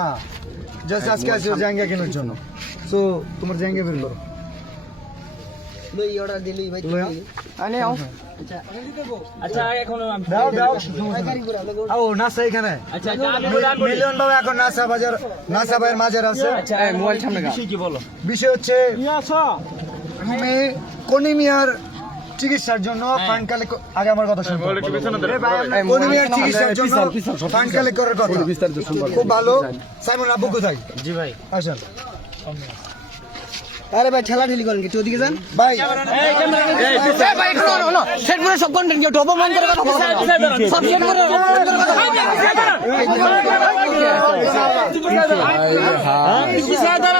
হ্যাঁ জাস্ট আজকে আসছো জায়গা কেনার জন্য। তো তোমার জায়গা বের করো। বিষয় হচ্ছে আমি কনিমিয়ার চিকিৎসার জন্য ফান্ড কালেক্ট আগে আমার কথা শুনুন কনিমিয়ার চিকিৎসার জন্য ফান্ড কালেক্ট করার কথা খুব ভালো সাইমন আব্বু কোথায় জি ভাই আসেন আরে ভাই ঠেলা ঠেলি করেন কিছু ওদিকে যান ভাই ভাই সব কন্টেন্ট কেউ টপ অন করে কথা বলো সব সেট করে আমি বলতেছি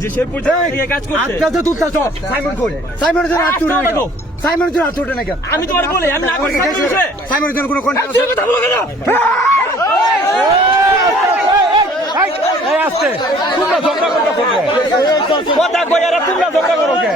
যে শেরপুর থেকে কাজ করছে আটটা তো তুলতা সব সাইমন কই সাইমনের জন্য আট তুলে দেখো। সাইমনের জন্য আট তুলে নাকি আমি তোমার বলি আমি না করি। সাইমনের জন্য কোনো কন্টেন্ট আছে কথা বলো কেন এই আস্তে তোমরা ঝগড়া করতে করবে কথা কই আর তোমরা ঝগড়া করো কে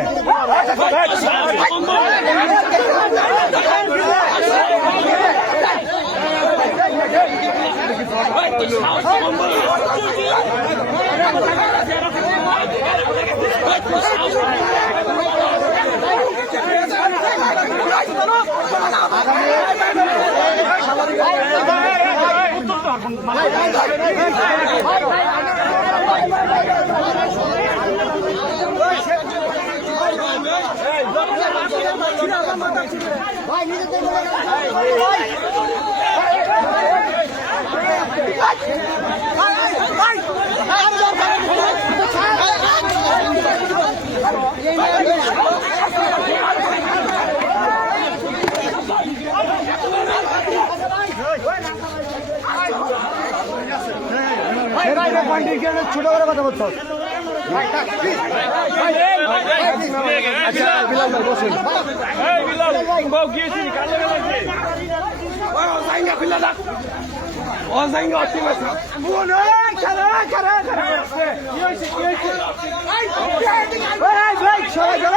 কন্টেন্ট ক্রিয়েটর ছোট করে কথা বলতো আচ্ছা বিলাল ভাই বসুন সবাই